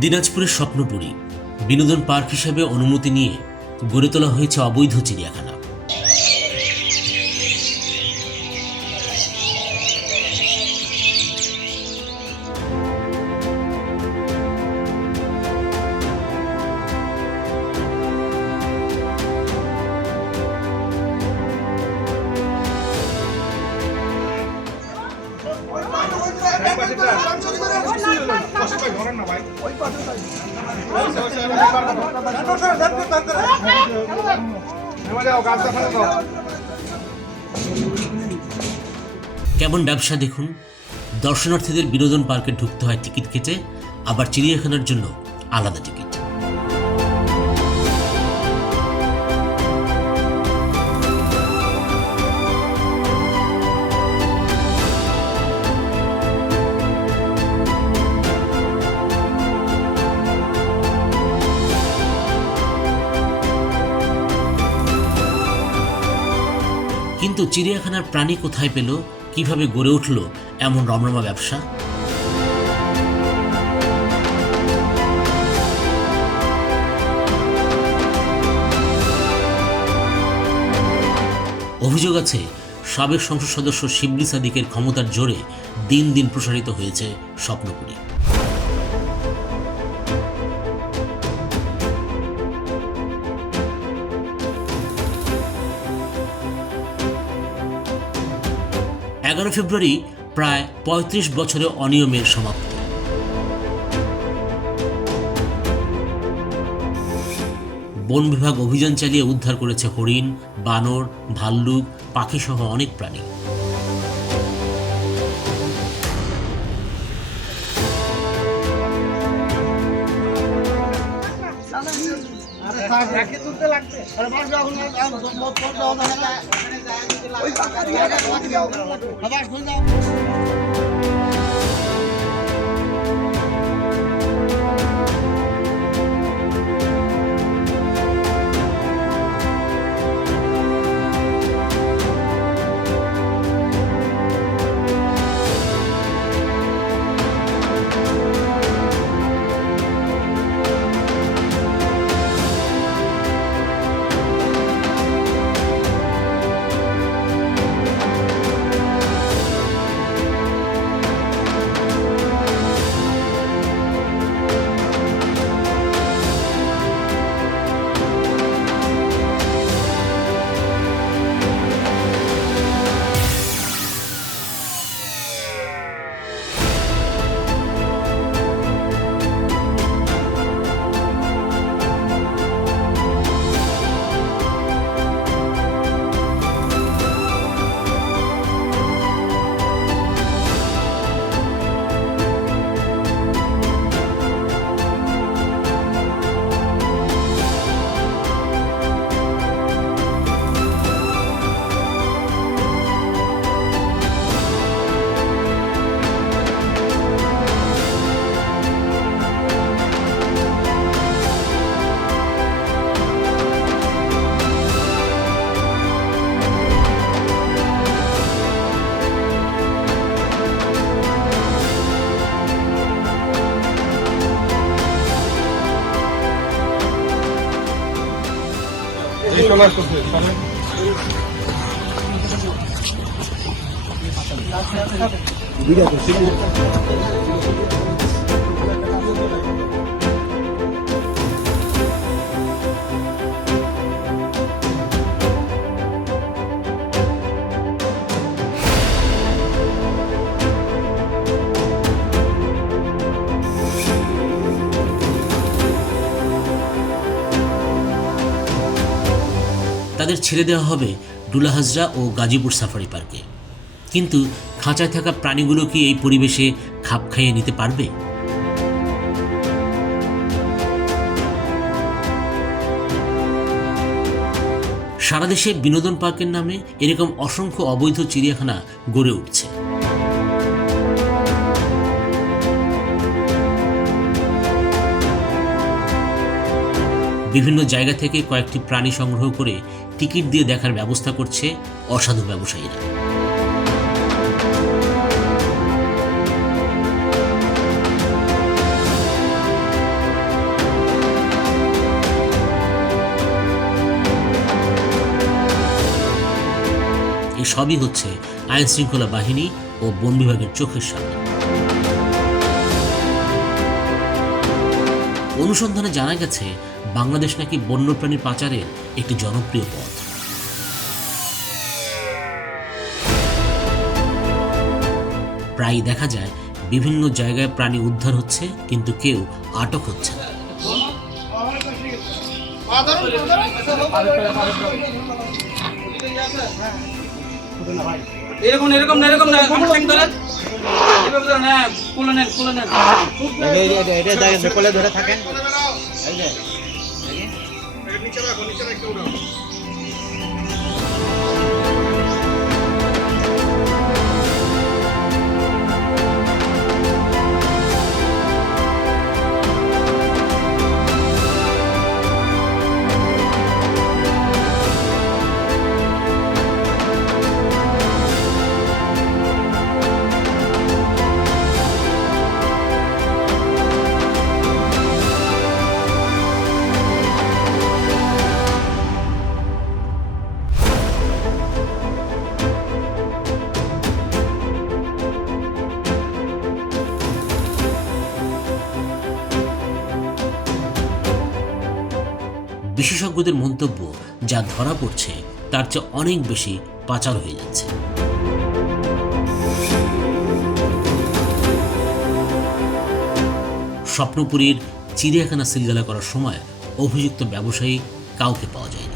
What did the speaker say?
দিনাজপুরের স্বপ্নপুরী বিনোদন পার্ক হিসাবে অনুমতি নিয়ে গড়ে তোলা হয়েছে অবৈধ চিড়িয়াখানা। কেমন ব্যবসা দেখুন? দর্শনার্থীদের বিনোদন পার্কে ঢুকতে হয় টিকিট কেটে, আবার চিড়িয়াখানার জন্য আলাদা টিকিট। কিন্তু চিড়িয়াখানার প্রাণী কোথায় পেল, কীভাবে গড়ে উঠল এমন রমরমা ব্যবসা? অভিযোগ আছে, সাবেক সংসদ সদস্য শিবলি সাদিকের ক্ষমতার জোরে দিন দিন প্রসারিত হয়েছে স্বপ্নপুরী। এগারো ফেব্রুয়ারি প্রায় পঁয়ত্রিশ বছরে অনিয়মের সমাপ্তি। বন বিভাগ অভিযান চালিয়ে উদ্ধার করেছে হরিণ, বানর, ভাল্লুক, পাখিসহ অনেক প্রাণী। লাগবে চলে আসতেছে ঠিক আছে তাদের ছেড়ে দেওয়া হবে ডুলাহাজরা ও গাজীপুর সাফারি পার্কে। কিন্তু খাঁচায় থাকা প্রাণীগুলো কি এই পরিবেশে খাপ খাইয়ে নিতে পারবে? সারা দেশে বিনোদন পার্কের নামে এরকম অসংখ্য অবৈধ চিড়িয়াখানা গড়ে উঠছে। বিভিন্ন জায়গা থেকে কয়েকটি প্রাণী সংগ্রহ করে টিকিট দিয়ে দেখার ব্যবস্থা করছে অসাধু ব্যবসায়ীরা। সবই হচ্ছে আইন শৃঙ্খলা বাহিনী ও বন বিভাগের চোখের সামনে। অনুসন্ধানে জানা গেছে বাংলাদেশ নাকি বন্যপ্রাণী পাচারের একটি জনপ্রিয় পথ? প্রায়ই দেখা যায় বিভিন্ন জায়গায় প্রাণী উদ্ধার হচ্ছে কিন্তু কেউ আটক হচ্ছে না। এরকম এরকম না এরকম না আমার চেক ধরেন এভাবে ধরেন হ্যাঁ বিশেষজ্ঞদের মন্তব্য যা ধরা পড়ছে তার চেয়ে অনেক বেশি পাচার হয়ে যাচ্ছে। স্বপ্নপুরীর চিড়িয়াখানা সিলগালা করার সময় অভিযুক্ত ব্যবসায়ী কাউকে পাওয়া যায়